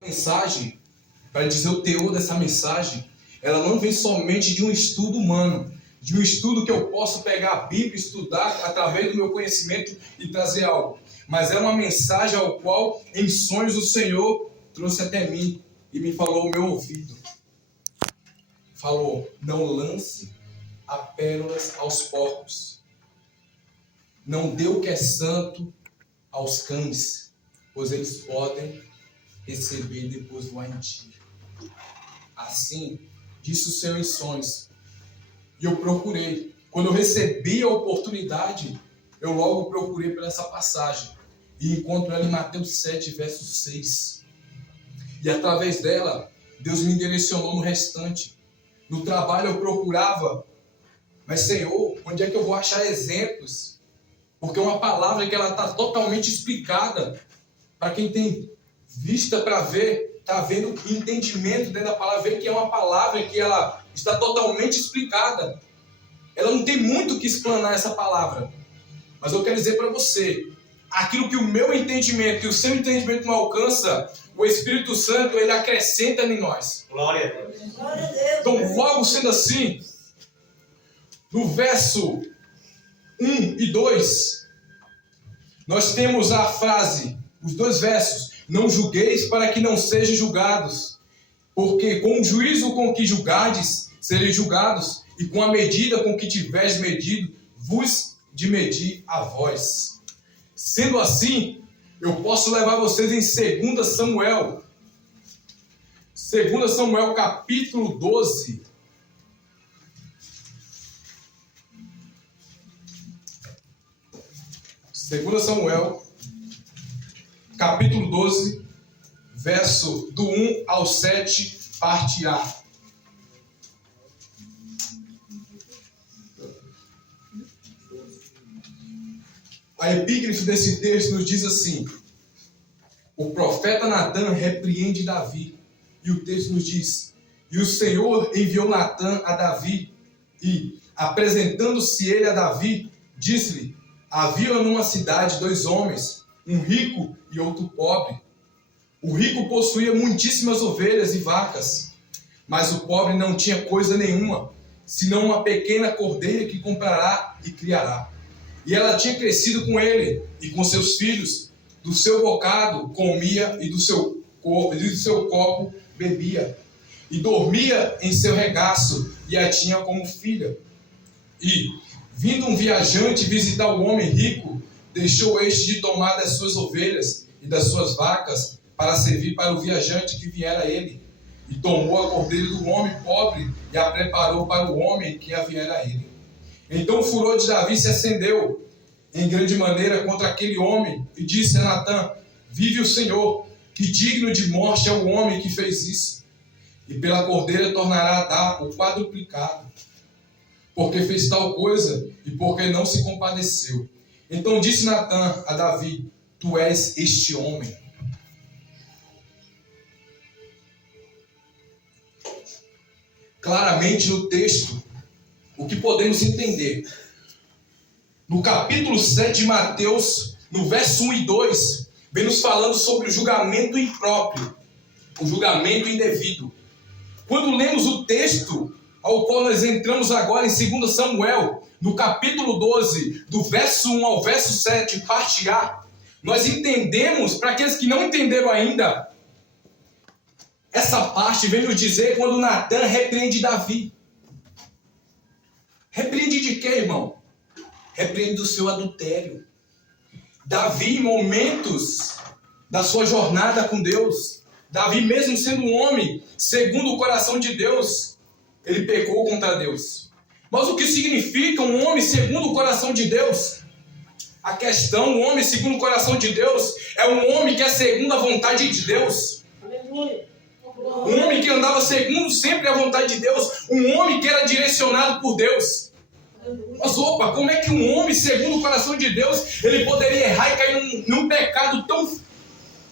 Mensagem, para dizer o teor dessa mensagem, ela não vem somente de um estudo humano, de um estudo que eu posso pegar a Bíblia, estudar através do meu conhecimento e trazer algo, mas é uma mensagem ao qual em sonhos o Senhor trouxe até mim e me falou ao meu ouvido. Falou: não lance a pérolas aos porcos, não dê o que é santo aos cães, pois eles podem receber e depois voar em ti. Assim, disse o Senhor em sonhos. E eu procurei. Quando eu recebi a oportunidade, eu logo procurei por essa passagem. E encontro ela em Mateus 7, verso 6. E através dela, Deus me direcionou no restante. No trabalho eu procurava. Mas, Senhor, onde é que eu vou achar exemplos? Porque é uma palavra que ela está totalmente explicada. Para quem tem vista para ver, está vendo o entendimento dentro da palavra, vê que é uma palavra que ela está totalmente explicada. Ela não tem muito o que explanar essa palavra. Mas eu quero dizer para você, aquilo que o meu entendimento e o seu entendimento não alcança, o Espírito Santo, ele acrescenta em nós. Glória a Deus. Então, logo sendo assim, no verso 1 e 2, nós temos a frase, os dois versos: não julgueis para que não sejam julgados, porque com o juízo com que julgardes, sereis julgados, e com a medida com que tiveres medido, vos de medir a vós. Sendo assim, eu posso levar vocês em 2 Samuel. 2 Samuel capítulo 12. Segundo Samuel, capítulo 12, verso do 1 ao 7, parte A. A epígrafe desse texto nos diz assim: o profeta Natã repreende Davi. E o texto nos diz: e o Senhor enviou Natã a Davi, e, apresentando-se ele a Davi, disse-lhe: havia numa cidade 2 homens, um rico e outro pobre. O rico possuía muitíssimas ovelhas e vacas, mas o pobre não tinha coisa nenhuma, senão uma pequena cordeira que comprará e criará. E ela tinha crescido com ele e com seus filhos, do seu bocado comia e do seu copo bebia, e dormia em seu regaço, e a tinha como filha. E, vindo um viajante visitar o homem rico, deixou este de tomar das suas ovelhas e das suas vacas, para servir para o viajante que viera a ele. E tomou a cordeira do homem pobre e a preparou para o homem que viera a ele. Então o furor de Davi se acendeu em grande maneira contra aquele homem, e disse a Natã: vive o Senhor, que digno de morte é o homem que fez isso. E pela cordeira tornará a dar o quadruplicado, porque fez tal coisa e porque não se compadeceu. Então disse Natã a Davi: tu és este homem. Claramente no texto, o que podemos entender? No capítulo 7 de Mateus, no verso 1 e 2, vem nos falando sobre o julgamento impróprio, o julgamento indevido. Quando lemos o texto ao qual nós entramos agora em 2 Samuel, no capítulo 12, do verso 1 ao verso 7, parte A, nós entendemos, para aqueles que não entenderam ainda, essa parte vem nos dizer quando Natã repreende Davi. Repreende de quê, irmão? Repreende do seu adultério. Davi, em momentos da sua jornada com Deus, Davi, mesmo sendo um homem segundo o coração de Deus, ele pecou contra Deus. Mas o que significa um homem segundo o coração de Deus? A questão, um homem segundo o coração de Deus, é um homem que é segundo a vontade de Deus. Um homem que andava segundo sempre a vontade de Deus. Um homem que era direcionado por Deus. Mas opa, como é que um homem segundo o coração de Deus, ele poderia errar e cair num pecado tão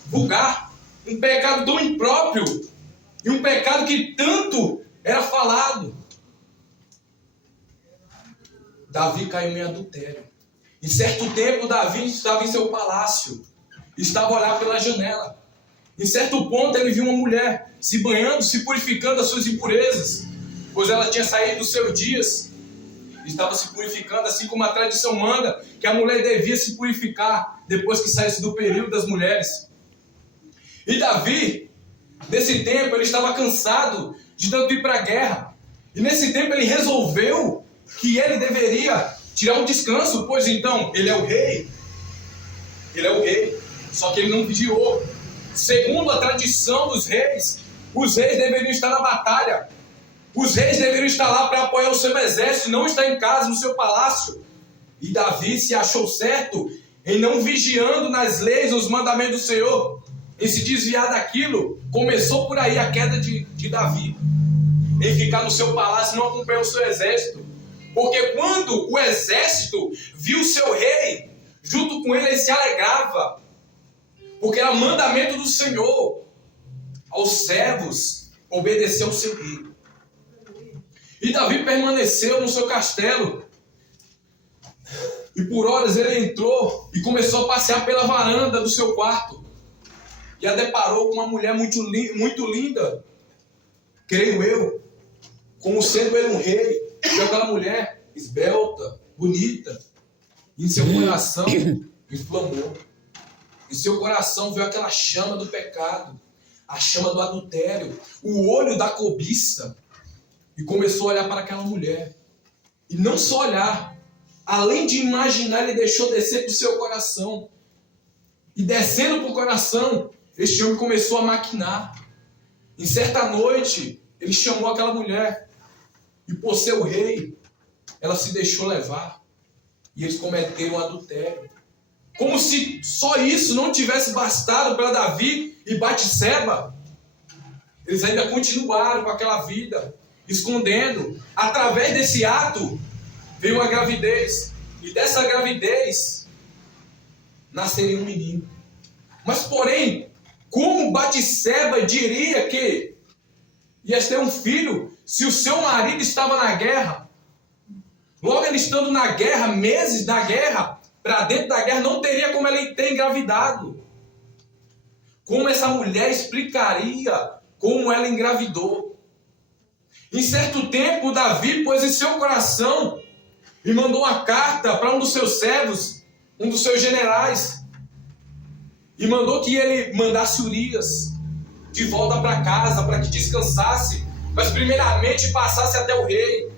vulgar, um pecado tão impróprio, e um pecado que tanto era falado? Davi caiu em adultério. Em certo tempo, Davi estava em seu palácio, estava a olhar pela janela. Em certo ponto ele viu uma mulher se banhando, se purificando das suas impurezas, pois ela tinha saído dos seus dias, estava se purificando, assim como a tradição manda, que a mulher devia se purificar depois que saísse do período das mulheres. E Davi, nesse tempo, ele estava cansado de tanto ir para a guerra. E nesse tempo ele resolveu que ele deveria tirar um descanso, pois então, ele é o rei. Ele é o rei, só que ele não vigiou. Segundo a tradição dos reis, os reis deveriam estar na batalha. Os reis deveriam estar lá para apoiar o seu exército, não estar em casa, no seu palácio. E Davi se achou certo em não vigiando nas leis, nos mandamentos do Senhor, em se desviar daquilo. Começou por aí a queda de Davi, em ficar no seu palácio e não acompanhar o seu exército. Porque quando o exército viu o seu rei, junto com ele se alegrava, porque era mandamento do Senhor aos servos obedecer ao seu rei. E Davi permaneceu no seu castelo. E por horas ele entrou e começou a passear pela varanda do seu quarto. E a deparou com uma mulher muito linda, creio eu, como sendo ele um rei. E aquela mulher esbelta, bonita. E em seu coração inflamou. Em seu coração veio aquela chama do pecado, a chama do adultério, o olho da cobiça. E começou a olhar para aquela mulher. E não só olhar, além de imaginar, ele deixou descer para o seu coração. E descendo para o coração, este homem começou a maquinar. Em certa noite, ele chamou aquela mulher. E por ser o rei, ela se deixou levar. E eles cometeram adultério. Como se só isso não tivesse bastado para Davi e Batseba. Eles ainda continuaram com aquela vida, escondendo. Através desse ato, veio uma gravidez. E dessa gravidez, nasceria um menino. Mas porém, como Batseba diria que ia ter um filho se o seu marido estava na guerra? Logo ele estando na guerra, meses na guerra, para dentro da guerra, não teria como ele ter engravidado. Como essa mulher explicaria como ela engravidou? Em certo tempo, Davi pôs em seu coração e mandou uma carta para um dos seus servos, um dos seus generais, e mandou que ele mandasse Urias de volta para casa, para que descansasse, mas primeiramente passasse até o rei.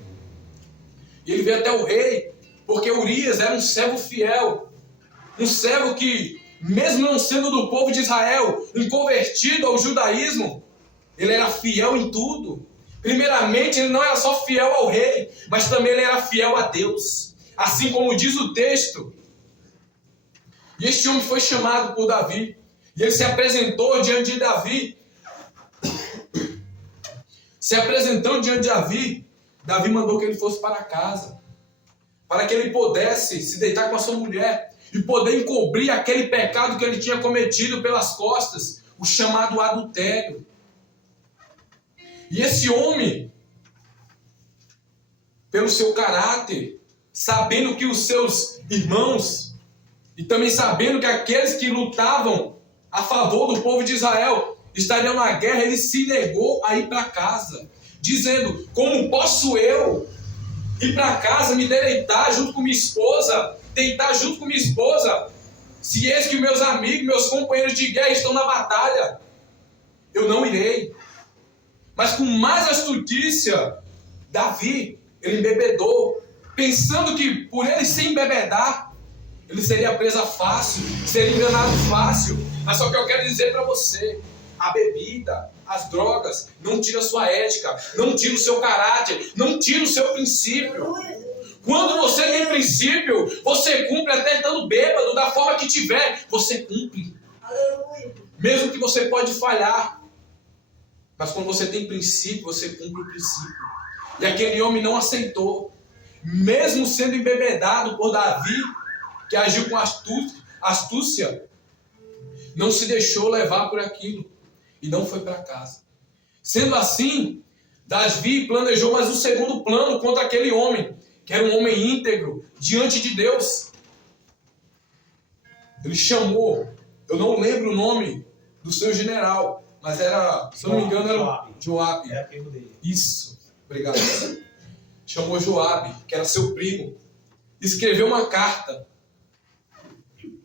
E ele veio até o rei, porque Urias era um servo fiel, um servo que, mesmo não sendo do povo de Israel, um convertido ao judaísmo, ele era fiel em tudo. Primeiramente, ele não era só fiel ao rei, mas também ele era fiel a Deus, assim como diz o texto. E este homem foi chamado por Davi, e ele se apresentou diante de Davi. Se apresentou diante de Davi, Davi mandou que ele fosse para casa, para que ele pudesse se deitar com a sua mulher e poder encobrir aquele pecado que ele tinha cometido pelas costas, o chamado adultério. E esse homem, pelo seu caráter, sabendo que os seus irmãos, e também sabendo que aqueles que lutavam a favor do povo de Israel estariam na guerra, ele se negou a ir para casa, dizendo: como posso eu ir para casa, me deleitar junto com minha esposa, deitar junto com minha esposa, se eis que meus amigos, meus companheiros de guerra estão na batalha? Eu não irei. Mas com mais astutícia, Davi, ele embebedou, pensando que por ele se embebedar, ele seria presa fácil, seria enganado fácil. Mas só que eu quero dizer para você, a bebida, as drogas, não tira a sua ética, não tira o seu caráter, não tira o seu princípio. Quando você tem princípio, você cumpre até estando bêbado, da forma que tiver, você cumpre. Mesmo que você pode falhar. Mas quando você tem princípio, você cumpre o princípio. E aquele homem não aceitou. Mesmo sendo embebedado por Davi, que agiu com astúcia, não se deixou levar por aquilo. E não foi para casa. Sendo assim, Davi planejou mais um segundo plano contra aquele homem, que era um homem íntegro, diante de Deus. Ele chamou, eu não lembro o nome do seu general. Mas era, se eu não me engano, era Joabe. Era primo dele. Isso, obrigado. Chamou Joabe, que era seu primo. Escreveu uma carta.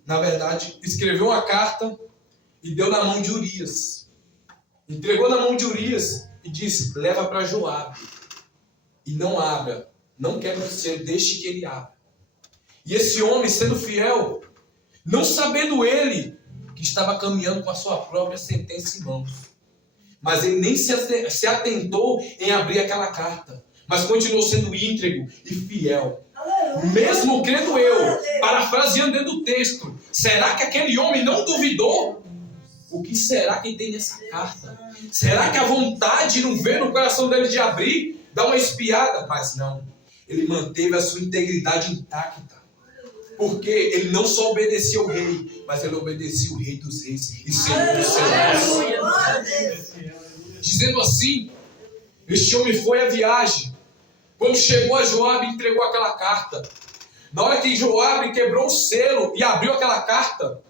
Na verdade, escreveu uma carta e deu na mão de Urias. Entregou na mão de Urias e disse: leva para Joabe. E não abra. Não quebra o selo, deixe que ele abra. E esse homem, sendo fiel, não sabendo ele que estava caminhando com a sua própria sentença em mãos, mas ele nem se atentou em abrir aquela carta, mas continuou sendo íntegro e fiel. Mesmo crendo eu, parafraseando dentro do texto, será que aquele homem não duvidou? O que será que tem nessa carta? Será que a vontade não veio no coração dele de abrir, dar uma espiada? Mas não, ele manteve a sua integridade intacta. Porque ele não só obedecia ao rei, mas ele obedecia o rei dos reis e Senhor dos senhores. Dizendo assim, este homem foi à viagem. Quando chegou a Joabe, entregou aquela carta. Na hora que Joabe quebrou o selo e abriu aquela carta,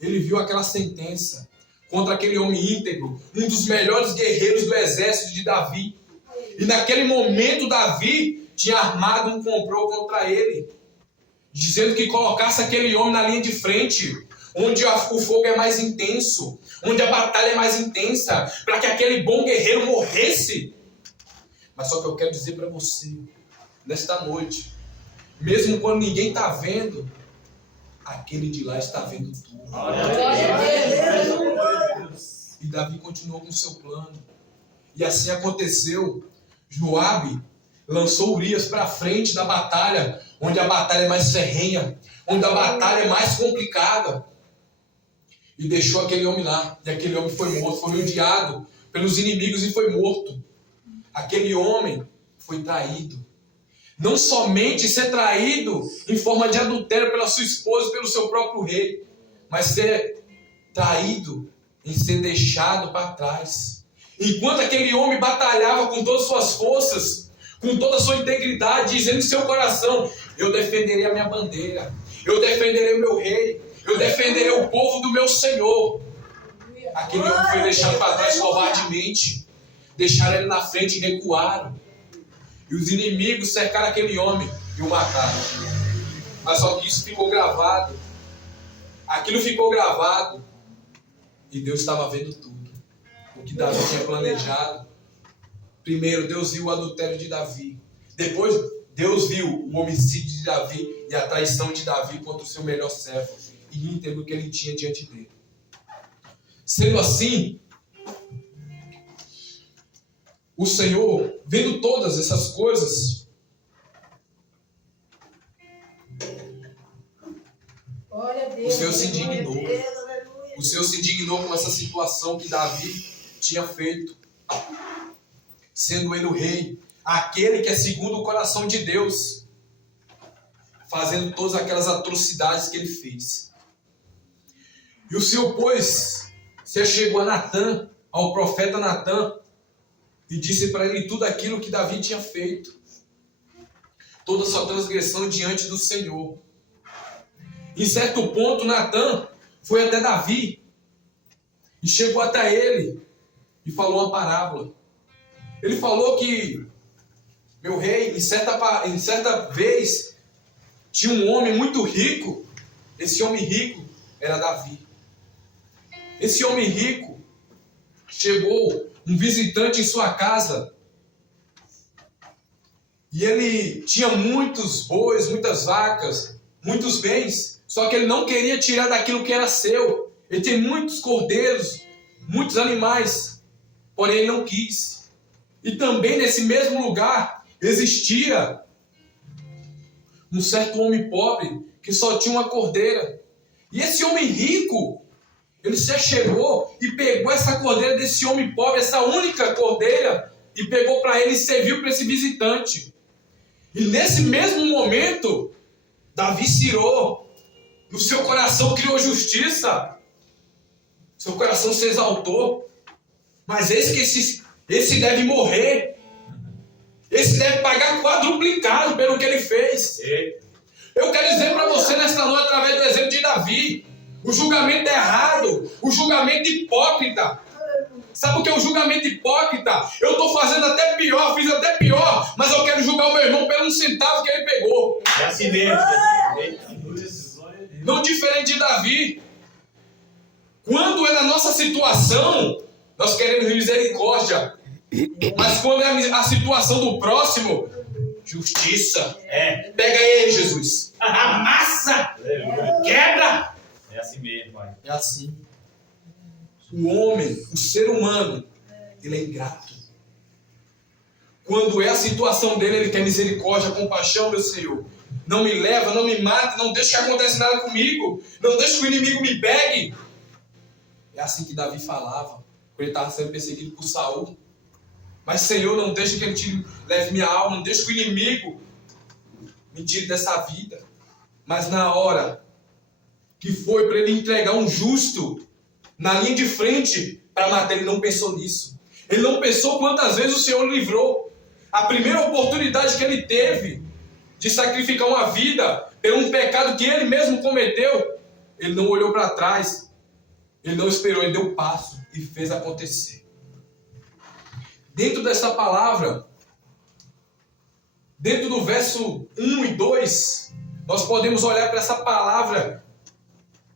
ele viu aquela sentença contra aquele homem íntegro, um dos melhores guerreiros do exército de Davi. E naquele momento Davi tinha armado um complô contra ele, dizendo que colocasse aquele homem na linha de frente, onde o fogo é mais intenso, onde a batalha é mais intensa, para que aquele bom guerreiro morresse. Mas só que eu quero dizer para você, nesta noite, mesmo quando ninguém está vendo, aquele de lá está vendo tudo. E Davi continuou com o seu plano. E assim aconteceu. Joabe lançou Urias para frente da batalha, onde a batalha é mais ferrenha, onde a batalha é mais complicada. E deixou aquele homem lá. E aquele homem foi morto, foi odiado pelos inimigos e foi morto. Aquele homem foi traído. Não somente ser traído em forma de adultério pela sua esposa e pelo seu próprio rei, mas ser traído em ser deixado para trás. Enquanto aquele homem batalhava com todas as suas forças, com toda a sua integridade, dizendo em seu coração: eu defenderei a minha bandeira, eu defenderei o meu rei, eu defenderei o povo do meu Senhor. Aquele homem foi deixado para trás covardemente. Deixaram ele na frente e recuaram. E os inimigos cercaram aquele homem e o mataram. Mas só que isso ficou gravado. Aquilo ficou gravado. E Deus estava vendo tudo. O que Davi tinha planejado. Primeiro, Deus viu o adultério de Davi. Depois, Deus viu o homicídio de Davi e a traição de Davi contra o seu melhor servo e íntegro que ele tinha diante dele. Sendo assim, o Senhor, vendo todas essas coisas, o Senhor se indignou. O Senhor se indignou com essa situação que Davi tinha feito, sendo ele o rei, aquele que é segundo o coração de Deus, fazendo todas aquelas atrocidades que ele fez. E o Senhor, pois, se chegou a Natã, ao profeta Natã, e disse para ele tudo aquilo que Davi tinha feito, toda a sua transgressão diante do Senhor. Em certo ponto, Natã foi até Davi e chegou até ele e falou uma parábola. Ele falou que, meu rei, em certa vez tinha um homem muito rico. Esse homem rico era Davi. Esse homem rico, chegou um visitante em sua casa e ele tinha muitos bois, muitas vacas, muitos bens, só que ele não queria tirar daquilo que era seu. Ele tem muitos cordeiros, muitos animais, porém ele não quis. E também nesse mesmo lugar existia um certo homem pobre que só tinha uma cordeira. E esse homem rico, ele se chegou e pegou essa cordeira desse homem pobre, essa única cordeira, e pegou para ele e serviu para esse visitante. E nesse mesmo momento, Davi se irou. No seu coração criou justiça. Seu coração se exaltou. Mas eis que esse deve morrer. Esse deve pagar quadruplicado pelo que ele fez. Eu quero dizer para você nesta noite, através do exemplo de Davi, O julgamento errado, o julgamento hipócrita. Sabe o que é o julgamento hipócrita? Eu estou fazendo até pior, fiz até pior, mas eu quero julgar o meu irmão pelo 1 centavo que ele pegou. É assim mesmo. Não diferente de Davi. Quando é na nossa situação, nós queremos misericórdia. Mas quando é a situação do próximo, justiça. Pega aí, Jesus. Amassa. Quebra. É assim mesmo, pai. É assim. O homem, o ser humano, ele é ingrato. Quando é a situação dele, ele quer misericórdia, compaixão, meu Senhor. Não me leva, não me mate, não deixe que aconteça nada comigo. Não deixe que o inimigo me pegue. É assim que Davi falava, quando ele estava sendo perseguido por Saul. Mas, Senhor, não deixe que ele leve minha alma, não deixe que o inimigo me tire dessa vida. Mas na hora que foi para ele entregar um justo na linha de frente para matar, ele não pensou nisso. Ele não pensou quantas vezes o Senhor livrou. A primeira oportunidade que ele teve de sacrificar uma vida por um pecado que ele mesmo cometeu, ele não olhou para trás, ele não esperou, ele deu um passo e fez acontecer. Dentro dessa palavra, dentro do verso 1 e 2, nós podemos olhar para essa palavra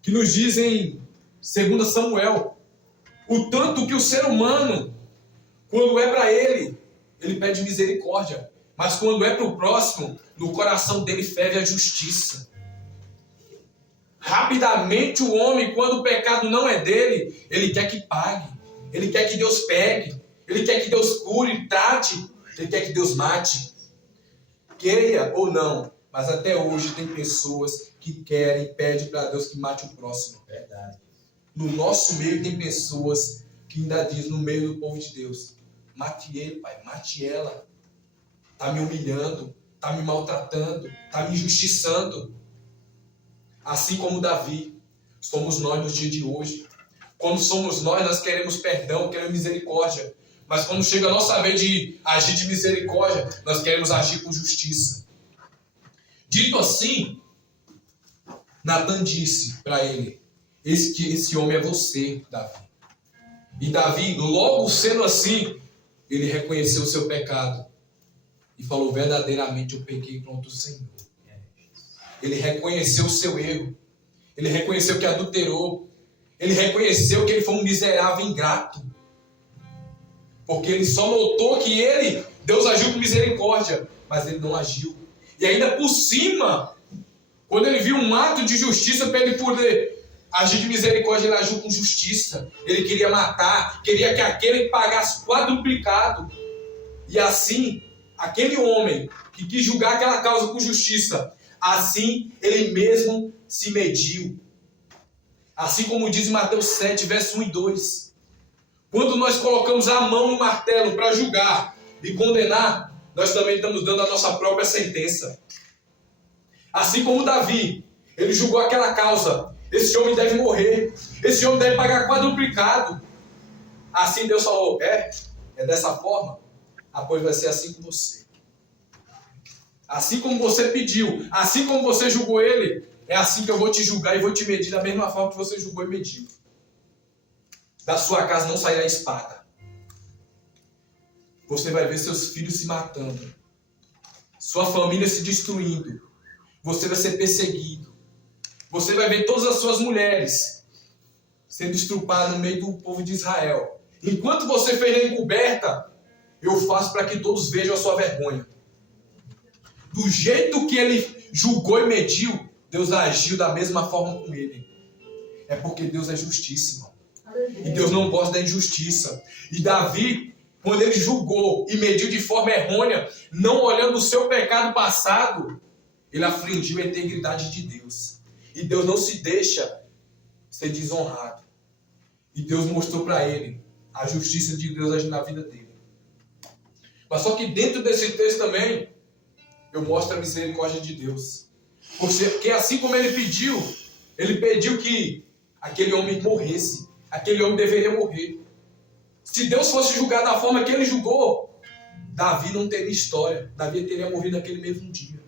que nos diz em 2 Samuel, o tanto que o ser humano, quando é para ele pede misericórdia, mas quando é para o próximo, no coração dele ferve a justiça. Rapidamente o homem, quando o pecado não é dele, ele quer que pague, ele quer que Deus pegue, ele quer que Deus cure, trate, ele quer que Deus mate. Queira ou não, mas até hoje tem pessoas que querem e pedem para Deus que mate o próximo. Verdade. No nosso meio tem pessoas que ainda dizem no meio do povo de Deus: mate ele, pai, mate ela. Está me humilhando, está me maltratando, está me injustiçando. Assim como Davi, somos nós nos dias de hoje. Quando somos nós queremos perdão, queremos misericórdia. Mas quando chega a nossa vez de agir de misericórdia, nós queremos agir com justiça. Dito assim, Natan disse para ele: esse homem é você, Davi. E Davi, logo sendo assim, ele reconheceu o seu pecado e falou: verdadeiramente eu pequei contra o Senhor. Ele reconheceu o seu erro. Ele reconheceu que adulterou. Ele reconheceu que ele foi um miserável ingrato. Porque ele só notou que Deus agiu com misericórdia, mas ele não agiu. E ainda por cima, quando ele viu um ato de justiça para ele poder agir de misericórdia, ele agiu com justiça. Ele queria matar, queria que aquele pagasse quadruplicado. E assim, aquele homem que quis julgar aquela causa com justiça, assim ele mesmo se mediu. Assim como diz em Mateus 7, verso 1 e 2. Quando nós colocamos a mão no martelo para julgar e condenar, nós também estamos dando a nossa própria sentença. Assim como Davi, ele julgou aquela causa: esse homem deve morrer, esse homem deve pagar quadruplicado. Assim Deus falou: é dessa forma? Pois vai ser assim com você. Assim como você pediu, assim como você julgou ele, é assim que eu vou te julgar e vou te medir da mesma forma que você julgou e mediu. Da sua casa não sairá espada. Você vai ver seus filhos se matando, sua família se destruindo, você vai ser perseguido, você vai ver todas as suas mulheres sendo estrupadas no meio do povo de Israel. Enquanto você fez na encoberta, eu faço para que todos vejam a sua vergonha. Do jeito que ele julgou e mediu, Deus agiu da mesma forma com ele. É porque Deus é justiça, irmão. E Deus não gosta da injustiça. E Davi, quando ele julgou e mediu de forma errônea, não olhando o seu pecado passado, ele afligiu a integridade de Deus. E Deus não se deixa ser desonrado. E Deus mostrou para ele a justiça de Deus agindo na vida dele. Mas só que dentro desse texto também, eu mostro a misericórdia de Deus. Porque assim como ele pediu que aquele homem morresse. Aquele homem deveria morrer. Se Deus fosse julgar da forma que ele julgou, Davi não teria história. Davi teria morrido naquele mesmo dia.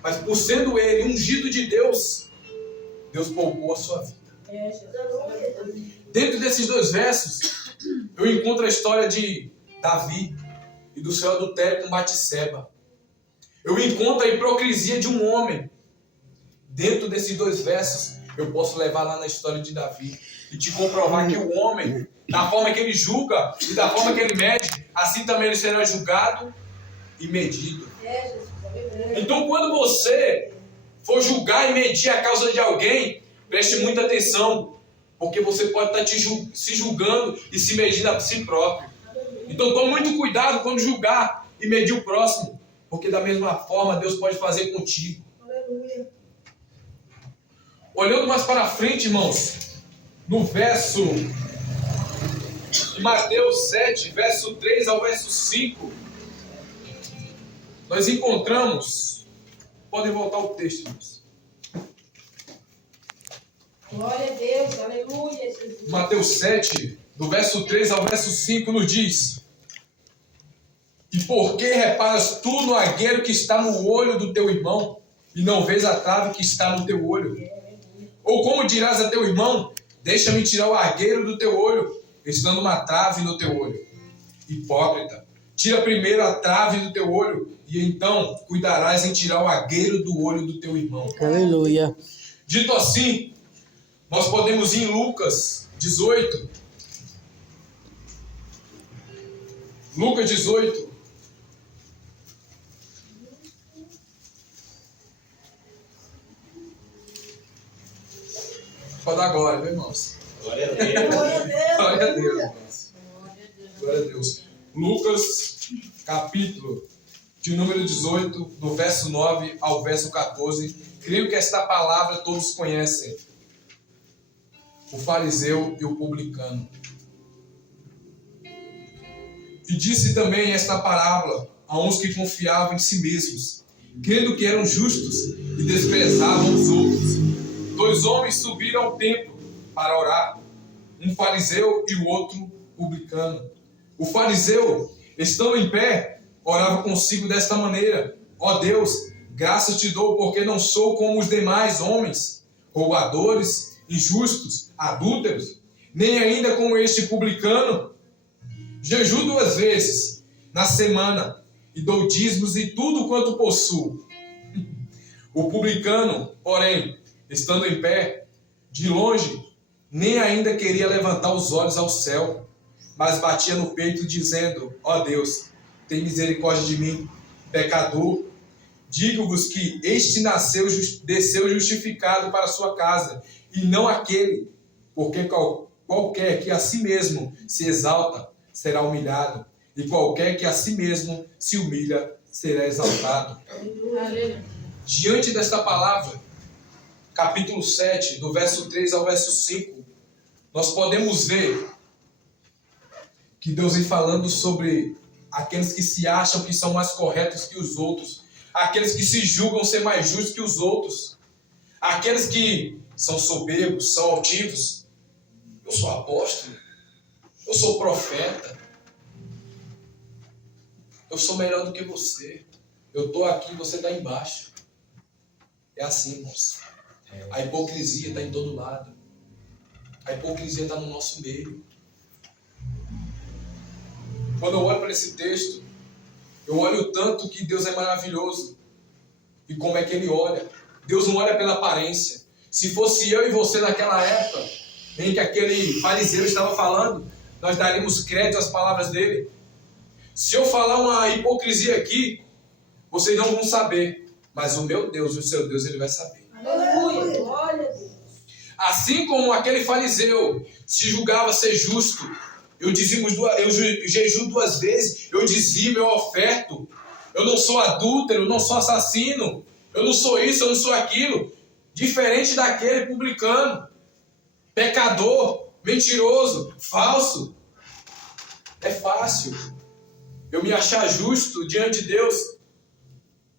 Mas por sendo ele ungido de Deus, Deus poupou a sua vida. É, Jesus. Dentro desses dois versos, eu encontro a história de Davi e do seu adultério com Batseba. Eu encontro a hipocrisia de um homem. Dentro desses dois versos, eu posso levar lá na história de Davi e te comprovar que o homem, da forma que ele julga e da forma que ele mede, assim também ele será julgado e medido. É, Jesus. Então, quando você for julgar e medir a causa de alguém, preste muita atenção, porque você pode estar se julgando e se medindo a si próprio. Então, tome muito cuidado quando julgar e medir o próximo, porque da mesma forma Deus pode fazer contigo. Aleluia. Olhando mais para frente, irmãos, no verso de Mateus 7, verso 3 ao verso 5, nós encontramos, podem voltar o texto, irmãos. Glória a Deus. Aleluia, Jesus. Mateus 7, do verso 3 ao verso 5, nos diz: E por que reparas tu no agueiro que está no olho do teu irmão, e não vês a trave que está no teu olho? Ou como dirás a teu irmão, deixa-me tirar o agueiro do teu olho, estando uma trave no teu olho? Hipócrita, tira primeiro a trave do teu olho, e então cuidarás em tirar o agueiro do olho do teu irmão. Aleluia. Dito assim, nós podemos ir em Lucas 18. Lucas 18. Pode dar glória, viu, irmãos? Glória a Deus. Glória a Deus. Glória a Deus, irmãos. Glória a Deus. Lucas, capítulo de número 18, do verso 9 ao verso 14. Creio que esta palavra todos conhecem. O fariseu e o publicano. E disse também esta parábola a uns que confiavam em si mesmos, crendo que eram justos e desprezavam os outros. 2 homens subiram ao templo para orar, um fariseu e o outro publicano. O fariseu, estando em pé, orava consigo desta maneira: ó Deus, graças te dou, porque não sou como os demais homens, roubadores, injustos, adúlteros, nem ainda como este publicano. Jejuo 2 vezes na semana e dou dízimos e tudo quanto possuo. O publicano, porém, estando em pé, de longe, nem ainda queria levantar os olhos ao céu, mas batia no peito, dizendo: ó Deus, tem misericórdia de mim, pecador. Digo-vos que este desceu justificado para a sua casa, e não aquele, porque qualquer que a si mesmo se exalta, será humilhado, e qualquer que a si mesmo se humilha, será exaltado. Aleluia. Diante desta palavra, capítulo 7, do verso 3 ao verso 5, nós podemos ver que Deus vem falando sobre aqueles que se acham que são mais corretos que os outros, aqueles que se julgam ser mais justos que os outros, aqueles que são soberbos, são altivos. Eu sou apóstolo, eu sou profeta, eu sou melhor do que você, eu estou aqui, você está embaixo. É assim, irmãos. A hipocrisia está em todo lado. A hipocrisia está no nosso meio. Quando eu olho para esse texto, eu olho o tanto que Deus é maravilhoso. E como é que Ele olha. Deus não olha pela aparência. Se fosse eu e você naquela época, em que aquele fariseu estava falando, nós daríamos crédito às palavras dele. Se eu falar uma hipocrisia aqui, vocês não vão saber. Mas o meu Deus e o seu Deus, Ele vai saber. Aleluia. Glória a Deus. Assim como aquele fariseu se julgava ser justo, eu jejuo 2 vezes, eu dizimo, eu oferto, eu não sou adúltero, eu não sou assassino, eu não sou isso, eu não sou aquilo. Diferente daquele publicano, pecador, mentiroso, falso. É fácil eu me achar justo diante de Deus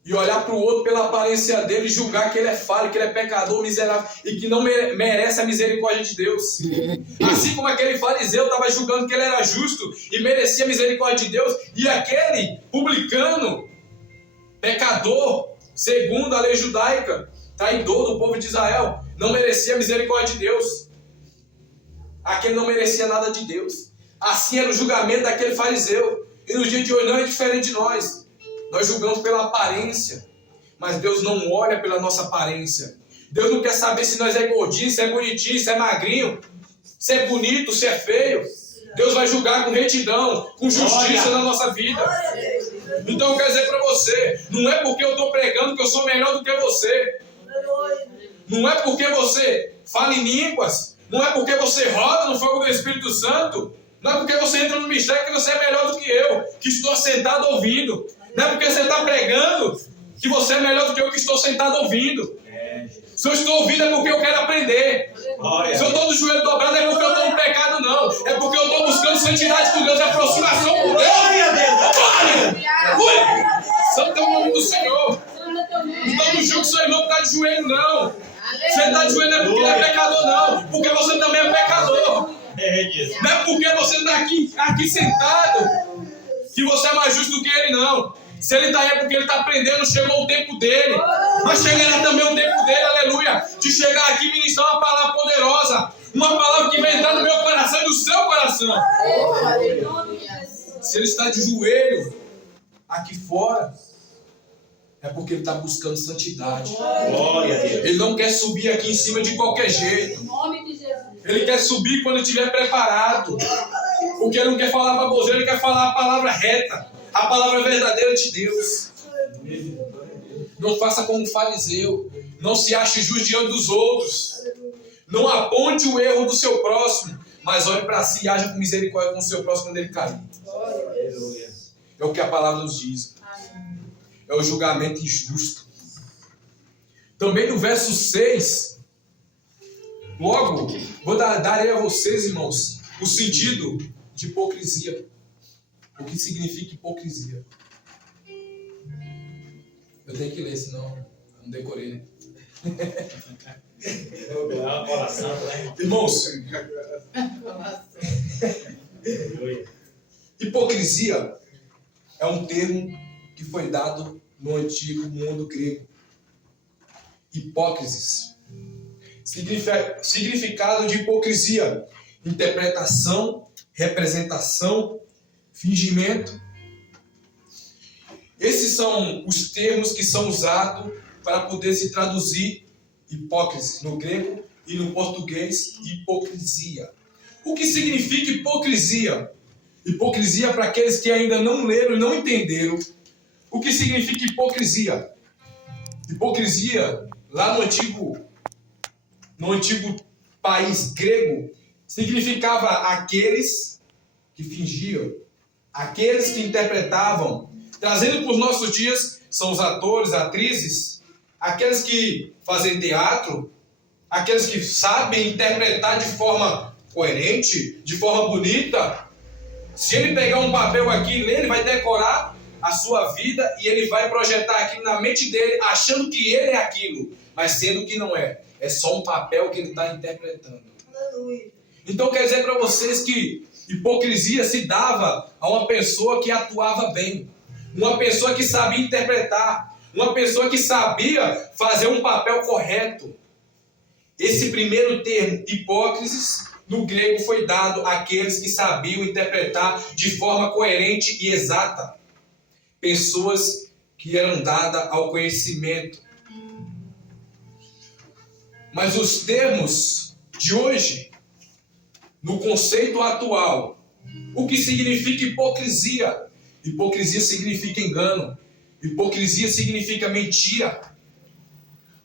e olhar para o outro pela aparência dele e julgar que ele é falho, que ele é pecador, miserável e que não merece a misericórdia de Deus. Assim como aquele fariseu estava julgando que ele era justo e merecia a misericórdia de Deus, e aquele publicano, pecador, segundo a lei judaica, traidor do povo de Israel, não merecia a misericórdia de Deus. Aquele não merecia nada de Deus. Assim era o julgamento daquele fariseu. E no dia de hoje não é diferente de nós. Nós julgamos pela aparência, mas Deus não olha pela nossa aparência. Deus não quer saber se nós é gordinho, se é bonitinho, se é magrinho, se é bonito, se é feio. Deus vai julgar com retidão, com justiça na nossa vida. Então eu quero dizer para você, não é porque eu estou pregando que eu sou melhor do que você. Não é porque você fala em línguas, não é porque você roda no fogo do Espírito Santo, não é porque você entra no mistério que você é melhor do que eu, que estou sentado ouvindo. Não é porque você está pregando que você é melhor do que eu que estou sentado ouvindo. Se eu estou ouvindo é porque eu quero aprender. Se eu estou do joelho dobrado é porque eu estou no pecado, não. É porque eu estou buscando santidade com Deus e aproximação com Deus. Glória a Deus! Glória! Santo é o nome do Senhor. Então não julgue seu irmão que está de joelho, não. Você está de joelho não é porque ele é pecador, não. Porque você também é pecador. Não é porque você está aqui sentado que você é mais justo do que ele, não. Se ele está aí é porque ele está aprendendo, chegou o tempo dele. Mas chegará também o tempo dele, aleluia, de chegar aqui e ministrar uma palavra poderosa. Uma palavra que vai entrar no meu coração e no seu coração. Se ele está de joelho aqui fora, é porque ele está buscando santidade. Glória a Deus. Ele não quer subir aqui em cima de qualquer jeito. Em nome de Jesus. Ele quer subir quando estiver preparado. Porque ele não quer falar baboseira, ele quer falar a palavra reta. A palavra verdadeira de Deus. Não faça como um fariseu. Não se ache justo diante dos outros. Não aponte o erro do seu próximo. Mas olhe para si e haja com misericórdia com o seu próximo quando ele cair. É o que a palavra nos diz. É o julgamento injusto. Também no verso 6. Logo, vou dar a vocês, irmãos, o sentido de hipocrisia. O que significa hipocrisia? Eu tenho que ler, senão eu não decorei, né? Irmãos, hipocrisia é um termo que foi dado no antigo mundo grego. Hipócrisis. Significado de hipocrisia: interpretação, representação, fingimento. Esses são os termos que são usados para poder se traduzir hipócrisis no grego e no português hipocrisia. O que significa hipocrisia? Hipocrisia, para aqueles que ainda não leram e não entenderam, o que significa hipocrisia? Hipocrisia, lá no antigo país grego, significava aqueles que fingiam, aqueles que interpretavam. Trazendo para os nossos dias, são os atores, atrizes, aqueles que fazem teatro, aqueles que sabem interpretar de forma coerente, de forma bonita. Se ele pegar um papel aqui e ler, ele vai decorar a sua vida e ele vai projetar aquilo na mente dele, achando que ele é aquilo, mas sendo que não é. É só um papel que ele está interpretando. Então quer dizer para vocês que hipocrisia se dava a uma pessoa que atuava bem, uma pessoa que sabia interpretar, uma pessoa que sabia fazer um papel correto. Esse primeiro termo, hipócrisis, no grego foi dado àqueles que sabiam interpretar de forma coerente e exata. Pessoas que eram dadas ao conhecimento. Mas os termos de hoje, no conceito atual, o que significa hipocrisia? Hipocrisia significa engano. Hipocrisia significa mentira.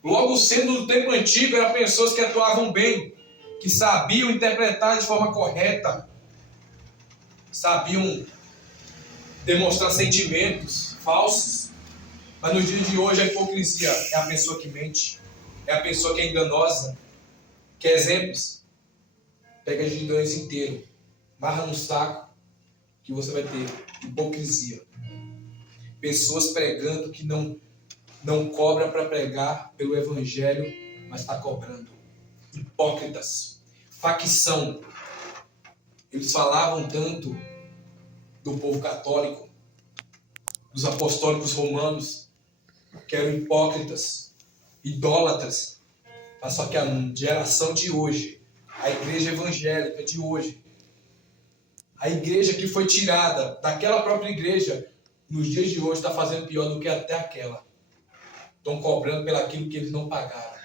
Logo, sendo no tempo antigo, eram pessoas que atuavam bem, que sabiam interpretar de forma correta, sabiam demonstrar sentimentos falsos. Mas no dia de hoje, a hipocrisia é a pessoa que mente, é a pessoa que é enganosa. Quer exemplos? Pega Gideões inteiro, marra no saco, que você vai ter hipocrisia. Pessoas pregando que não cobra para pregar pelo evangelho, mas está cobrando. Hipócritas. Facção. Eles falavam tanto do povo católico, dos apostólicos romanos, que eram hipócritas, idólatras. Mas só que a geração de hoje, a igreja evangélica de hoje, a igreja que foi tirada daquela própria igreja, nos dias de hoje está fazendo pior do que até aquela. Estão cobrando pelaquilo que eles não pagaram.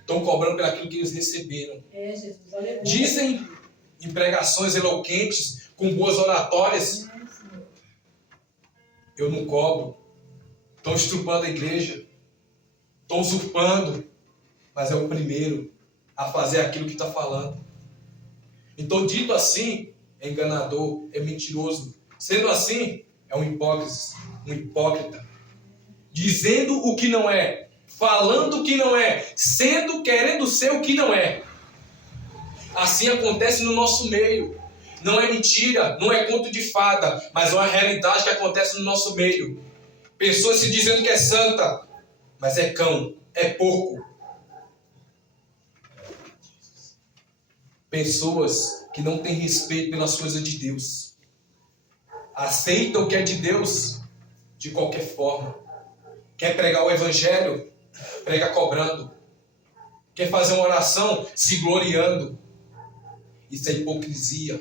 Estão cobrando pelaquilo que eles receberam. Jesus, aleluia. Dizem em pregações eloquentes, com boas oratórias, eu não cobro. Estão estrupando a igreja. Estão usurpando. Mas é o primeiro a fazer aquilo que está falando. Então, dito assim, é enganador, é mentiroso. Sendo assim, é um hipócrita. Dizendo o que não é, falando o que não é, querendo ser o que não é. Assim acontece no nosso meio. Não é mentira, não é conto de fada, mas é uma realidade que acontece no nosso meio. Pessoas se dizendo que é santa, mas é cão, é porco. Pessoas que não têm respeito pelas coisas de Deus. Aceitam o que é de Deus de qualquer forma. Quer pregar o evangelho? Prega cobrando. Quer fazer uma oração? Se gloriando. Isso é hipocrisia.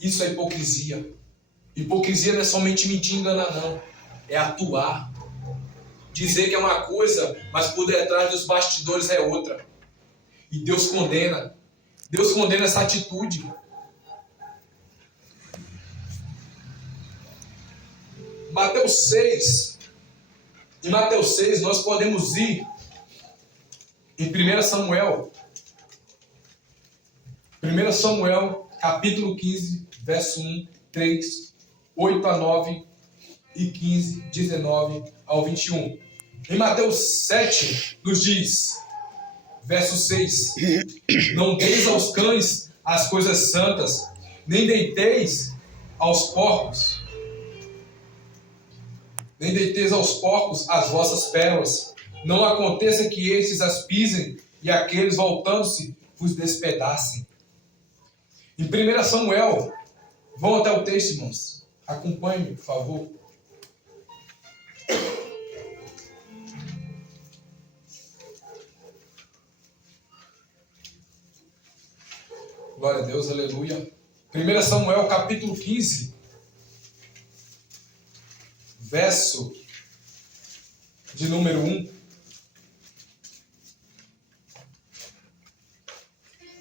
Isso é hipocrisia. Hipocrisia não é somente mentir e enganar, não. É atuar. Dizer que é uma coisa, mas por detrás dos bastidores é outra. E Deus condena. Deus condena essa atitude. Mateus 6. Em Mateus 6 nós podemos ir em 1 Samuel. 1 Samuel, capítulo 15, verso 1, 3, 8 a 9 e 15, 19 ao 21. Em Mateus 7 nos diz, verso 6, não deis aos cães as coisas santas, nem deiteis aos porcos. Nem deiteis aos porcos as vossas pérolas. Não aconteça que estes as pisem e aqueles, voltando-se, vos despedacem. Em 1 Samuel, vão até o texto, irmãos. Acompanhe-me, por favor. Glória a Deus, aleluia. 1 Samuel, capítulo 15. Verso de número 1.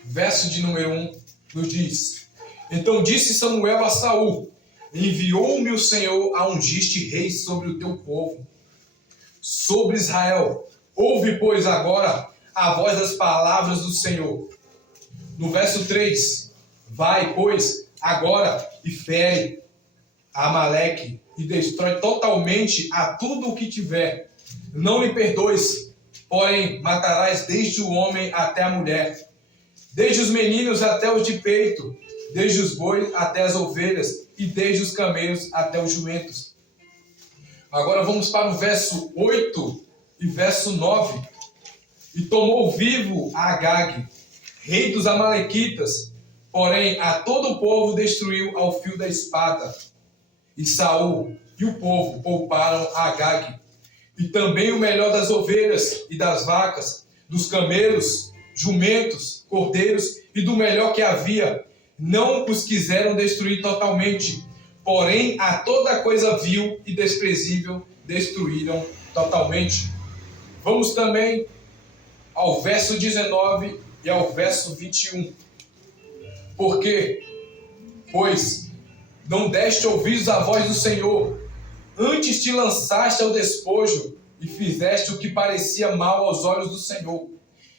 Verso de número 1 nos diz: então disse Samuel a Saul: enviou-me o Senhor a ungir-te rei sobre o teu povo, sobre Israel. Ouve, pois, agora a voz das palavras do Senhor. No verso 3: vai, pois, agora e fere a Amaleque e destrói totalmente a tudo o que tiver. Não lhe perdoes, porém matarás desde o homem até a mulher, desde os meninos até os de peito, desde os bois até as ovelhas, e desde os camelos até os jumentos. Agora vamos para o verso 8 e verso 9. E tomou vivo a Agag, rei dos Amalequitas, porém a todo o povo destruiu ao fio da espada. E Saul e o povo pouparam a Agag, e também o melhor das ovelhas e das vacas, dos camelos, jumentos, cordeiros e do melhor que havia. Não os quiseram destruir totalmente, porém a toda coisa vil e desprezível destruíram totalmente. Vamos também ao verso 19 e ao verso 21. Porque, pois, não deste ouvidos à voz do Senhor, antes te lançaste ao despojo e fizeste o que parecia mal aos olhos do Senhor.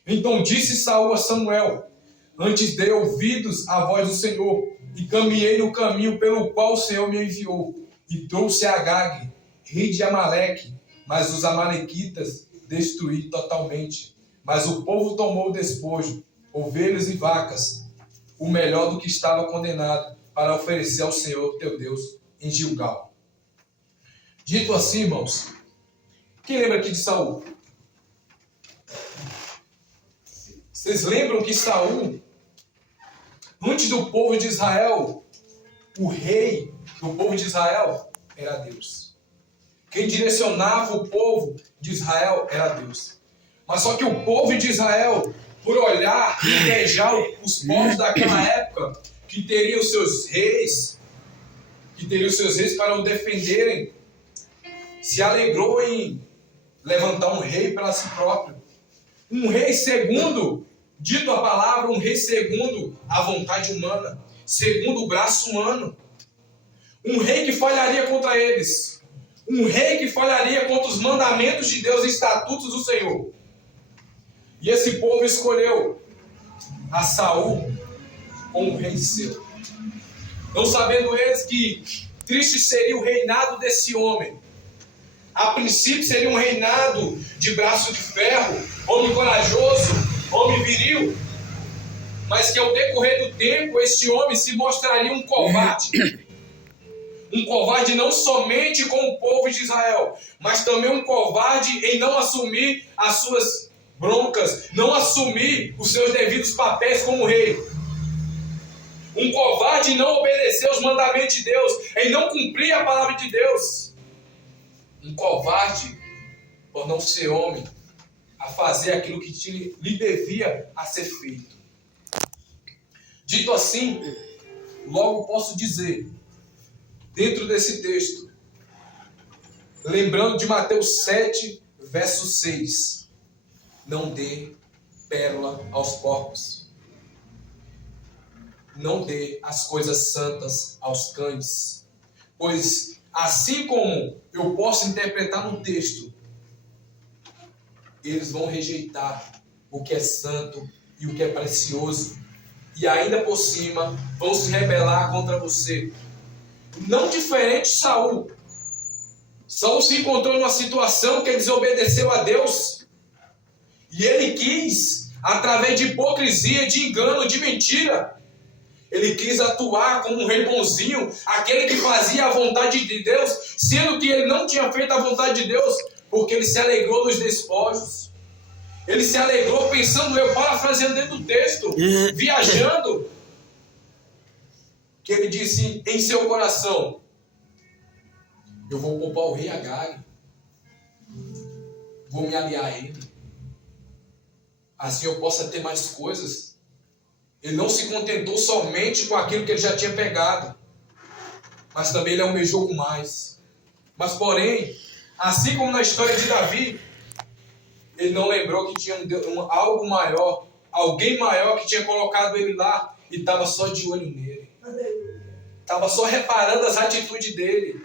Então disse Saul a Samuel: antes dei ouvidos à voz do Senhor e caminhei no caminho pelo qual o Senhor me enviou, e trouxe a Agag, rei de Amaleque, mas os amalequitas destruí totalmente. Mas o povo tomou o despojo, ovelhas e vacas, o melhor do que estava condenado, para oferecer ao Senhor teu Deus em Gilgal. Dito assim, irmãos, quem lembra aqui de Saul? Vocês lembram que Saul, antes do povo de Israel, o rei do povo de Israel era Deus. Quem direcionava o povo de Israel era Deus. Mas só que o povo de Israel, por olhar e invejar os povos daquela época, que teriam seus reis para o defenderem, se alegrou em levantar um rei para si próprio. Um rei segundo, dito a palavra, um rei segundo a vontade humana, segundo o braço humano. Um rei que falharia contra eles. Um rei que falharia contra os mandamentos de Deus e estatutos do Senhor. E esse povo escolheu a Saul como rei seu. Não sabendo eles que triste seria o reinado desse homem. A princípio seria um reinado de braço de ferro, homem corajoso, homem viril. Mas que ao decorrer do tempo, este homem se mostraria um covarde. Um covarde não somente com o povo de Israel, mas também um covarde em não assumir as suas broncas, não assumir os seus devidos papéis como rei. Um covarde em não obedecer os mandamentos de Deus, em não cumprir a palavra de Deus. Um covarde por não ser homem, a fazer aquilo que lhe devia a ser feito. Dito assim, logo posso dizer, dentro desse texto, lembrando de Mateus 7, verso 6, não dê pérola aos porcos. Não dê as coisas santas aos cães. Pois, assim como eu posso interpretar no texto, eles vão rejeitar o que é santo e o que é precioso. E ainda por cima, vão se rebelar contra você. Não diferente de Saul. Saul se encontrou numa situação que ele desobedeceu a Deus. E ele quis, através de hipocrisia, de engano, de mentira, ele quis atuar como um rei bonzinho, aquele que fazia a vontade de Deus, sendo que ele não tinha feito a vontade de Deus, porque ele se alegrou nos despojos. Ele se alegrou pensando, eu parafraseando dentro do texto, viajando, que ele disse em seu coração, eu vou poupar o rei Agag, vou me aliar a ele, assim eu possa ter mais coisas. Ele não se contentou somente com aquilo que ele já tinha pegado, mas também ele almejou com mais. Mas porém, assim como na história de Davi, ele não lembrou que tinha algo maior, alguém maior que tinha colocado ele lá e estava só de olho nele. Estava só reparando as atitudes dele.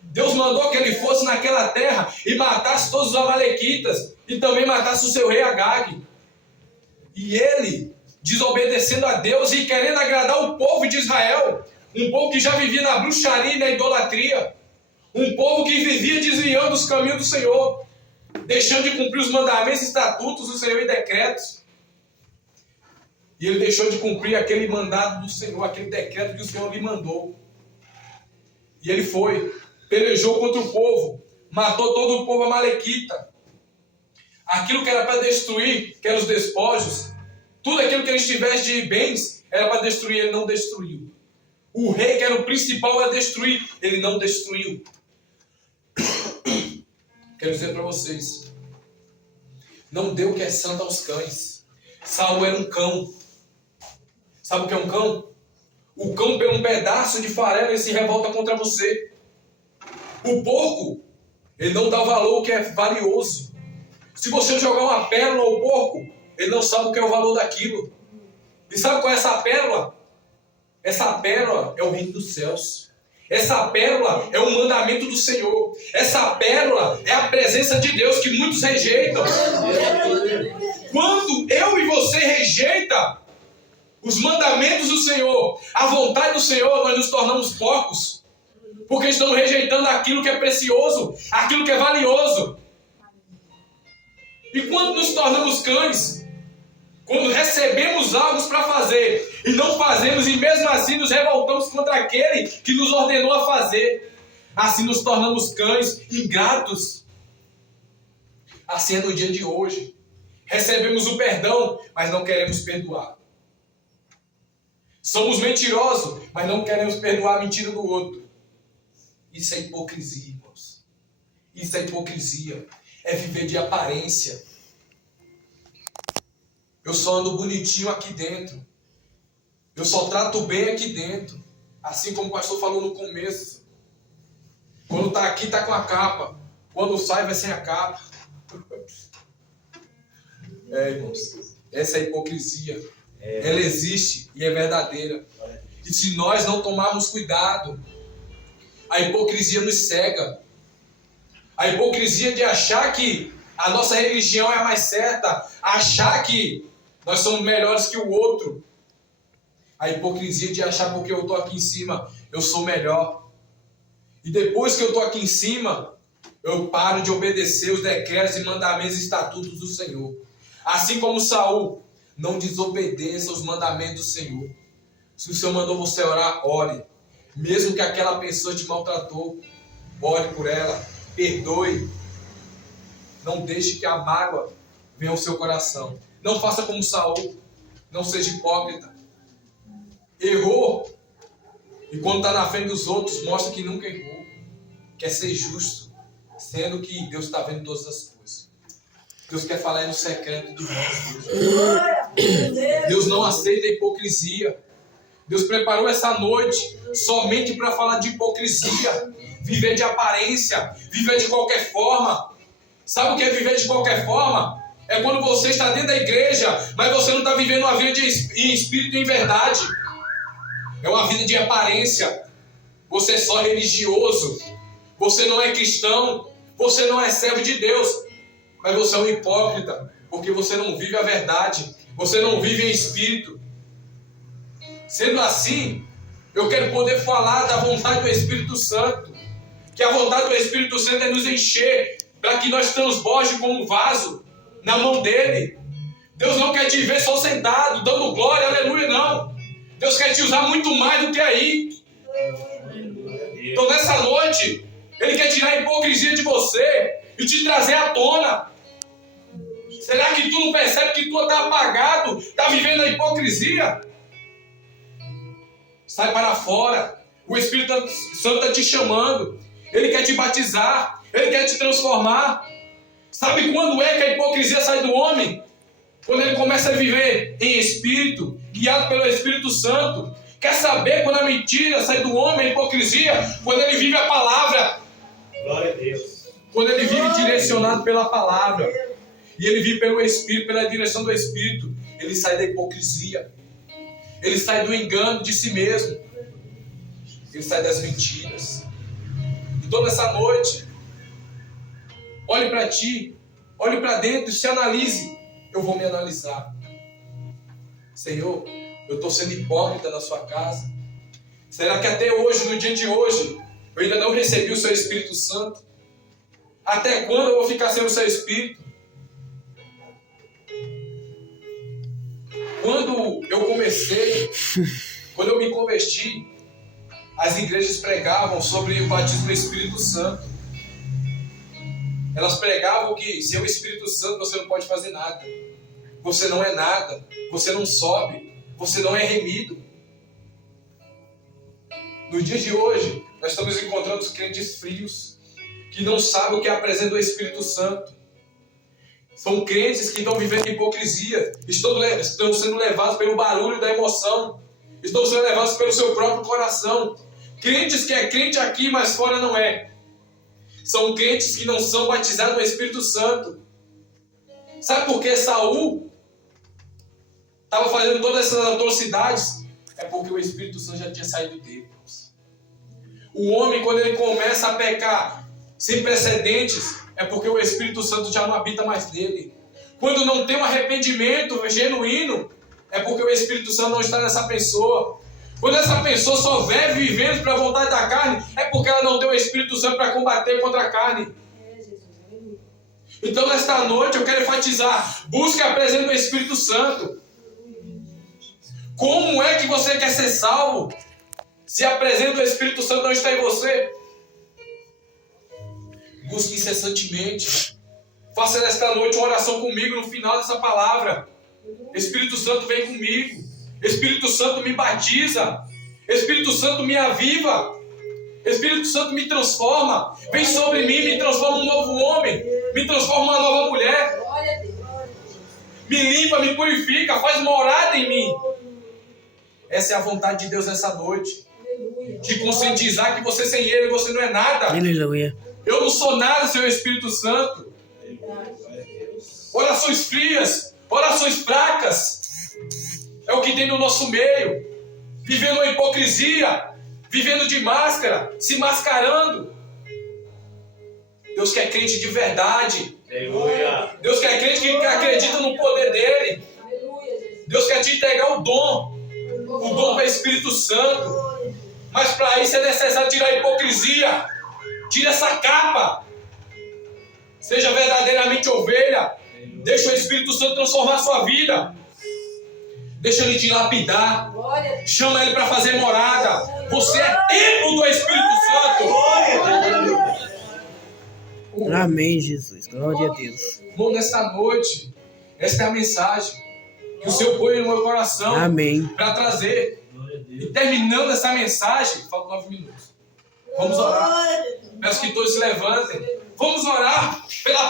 Deus mandou que ele fosse naquela terra e matasse todos os amalequitas e também matasse o seu rei Agag. E ele, desobedecendo a Deus e querendo agradar o povo de Israel, um povo que já vivia na bruxaria e na idolatria, um povo que vivia desviando os caminhos do Senhor, deixando de cumprir os mandamentos e estatutos do Senhor e decretos. E ele deixou de cumprir aquele mandado do Senhor, aquele decreto que o Senhor lhe mandou. E ele foi, pelejou contra o povo, matou todo o povo amalequita. Aquilo que era para destruir, que eram os despojos, tudo aquilo que eles tivessem de bens, era para destruir, ele não destruiu. O rei, que era o principal a destruir, ele não destruiu. Quero dizer para vocês, não dê o que é santo aos cães. Saul era um cão. Sabe o que é um cão? O cão, pelo um pedaço de farelo, ele se revolta contra você. O porco, ele não dá valor ao que é valioso. Se você jogar uma pérola ao porco, ele não sabe o que é o valor daquilo. E sabe qual é essa pérola? Essa pérola é o reino dos céus. Essa pérola é o mandamento do Senhor. Essa pérola é a presença de Deus que muitos rejeitam. Quando eu e você rejeita os mandamentos do Senhor, a vontade do Senhor, nós nos tornamos porcos. Porque estamos rejeitando aquilo que é precioso, aquilo que é valioso. E quando nos tornamos cães, quando recebemos algo para fazer e não fazemos, e mesmo assim nos revoltamos contra aquele que nos ordenou a fazer, assim nos tornamos cães ingratos. Assim é no dia de hoje. Recebemos o perdão, mas não queremos perdoar. Somos mentirosos, mas não queremos perdoar a mentira do outro. Isso é hipocrisia, irmãos. Isso é hipocrisia. É viver de aparência. Eu só ando bonitinho aqui dentro. Eu só trato bem aqui dentro. Assim como o pastor falou no começo. Quando está aqui, está com a capa. Quando sai, vai sem a capa. Irmãos. Essa é a hipocrisia. Ela existe e é verdadeira. E se nós não tomarmos cuidado, a hipocrisia nos cega. A hipocrisia de achar que a nossa religião é a mais certa. Achar que nós somos melhores que o outro. A hipocrisia de achar porque eu estou aqui em cima, eu sou melhor. E depois que eu estou aqui em cima, eu paro de obedecer os decretos e mandamentos e estatutos do Senhor. Assim como Saul, não desobedeça os mandamentos do Senhor. Se o Senhor mandou você orar, ore. Mesmo que aquela pessoa te maltratou, ore por ela, perdoe. Não deixe que a mágoa venha ao seu coração. Não faça como Saul, não seja hipócrita. Errou, e quando está na frente dos outros, mostra que nunca errou. Quer ser justo, sendo que Deus está vendo todas as coisas. Deus quer falar no secreto de nós. Deus não aceita a hipocrisia. Deus preparou essa noite somente para falar de hipocrisia. Viver de aparência, viver de qualquer forma. Sabe o que é viver de qualquer forma? É quando você está dentro da igreja, mas você não está vivendo uma vida em espírito e em verdade. É uma vida de aparência. Você é só religioso. Você não é cristão. Você não é servo de Deus. Mas você é um hipócrita. Porque você não vive a verdade. Você não vive em espírito. Sendo assim, eu quero poder falar da vontade do Espírito Santo. Que a vontade do Espírito Santo é nos encher. Para que nós transborde como um vaso na mão dele. Deus não quer te ver só sentado, dando glória, aleluia, não. Deus quer te usar muito mais do que aí. Então nessa noite, Ele quer tirar a hipocrisia de você e te trazer à tona. Será que tu não percebe que tu está apagado, está vivendo a hipocrisia? Sai para fora. O Espírito Santo está te chamando. Ele quer te batizar. Ele quer te transformar. Sabe quando é que a hipocrisia sai do homem? Quando ele começa a viver em espírito, guiado pelo Espírito Santo. Quer saber quando a mentira sai do homem, a hipocrisia? Quando ele vive a palavra. Glória a Deus. Quando ele vive direcionado pela palavra. E ele vive pelo Espírito, pela direção do Espírito. Ele sai da hipocrisia. Ele sai do engano de si mesmo. Ele sai das mentiras. Então nessa noite, olhe para ti, olhe para dentro e se analise. Eu vou me analisar. Senhor, eu estou sendo hipócrita na sua casa? Será que até hoje, no dia de hoje, eu ainda não recebi o seu Espírito Santo? Até quando eu vou ficar sem o seu Espírito? Quando eu comecei, quando eu me converti, as igrejas pregavam sobre o batismo do Espírito Santo. Elas pregavam que sem o Espírito Santo você não pode fazer nada. Você não é nada. Você não sobe. Você não é remido. No dia de hoje, nós estamos encontrando os crentes frios, que não sabem o que é a presença do Espírito Santo. São crentes que estão vivendo hipocrisia. Estão sendo levados pelo barulho da emoção. Estão sendo levados pelo seu próprio coração. Crentes que é crente aqui, mas fora não é. São crentes que não são batizados no Espírito Santo. Sabe por que Saul estava fazendo todas essas atrocidades? É porque o Espírito Santo já tinha saído dele. O homem, quando ele começa a pecar sem precedentes, é porque o Espírito Santo já não habita mais nele. Quando não tem um arrependimento genuíno, é porque o Espírito Santo não está nessa pessoa. Quando essa pessoa só vive vivendo para a vontade da carne, é porque ela não tem o Espírito Santo para combater contra a carne. Então, nesta noite, eu quero enfatizar: busque a presença do Espírito Santo. Como é que você quer ser salvo se a presença do Espírito Santo não está em você? Busque incessantemente. Faça nesta noite uma oração comigo no final dessa palavra. Espírito Santo, vem comigo. Espírito Santo, me batiza. Espírito Santo, me aviva. Espírito Santo, me transforma. Vem sobre mim, me transforma um novo homem. Me transforma uma nova mulher. me limpa, me purifica, faz morada em mim. Essa é a vontade de Deus nessa noite. Aleluia. De conscientizar que você sem Ele, você não é nada. Aleluia. Eu não sou nada sem o Espírito Santo. Orações frias, orações fracas, é o que tem no nosso meio. Vivendo uma hipocrisia, vivendo de máscara, se mascarando. Deus quer crente de verdade. Aleluia. Deus quer crente que acredita no poder dele. Aleluia, Jesus. Deus quer te entregar o dom para o Espírito Santo. Mas para isso é necessário tirar a hipocrisia. Tira essa capa. Seja verdadeiramente ovelha. Deixa o Espírito Santo transformar a sua vida. Deixa ele te lapidar. Glória a Deus. Chama ele para fazer morada. Você é templo do Espírito Santo. Amém, Jesus. Glória a Deus. Bom, nesta noite, esta é a mensagem que o Senhor põe no meu coração Amém. para trazer. E terminando essa mensagem, faltam 9 minutos. Vamos orar. Peço que todos se levantem. Vamos orar pela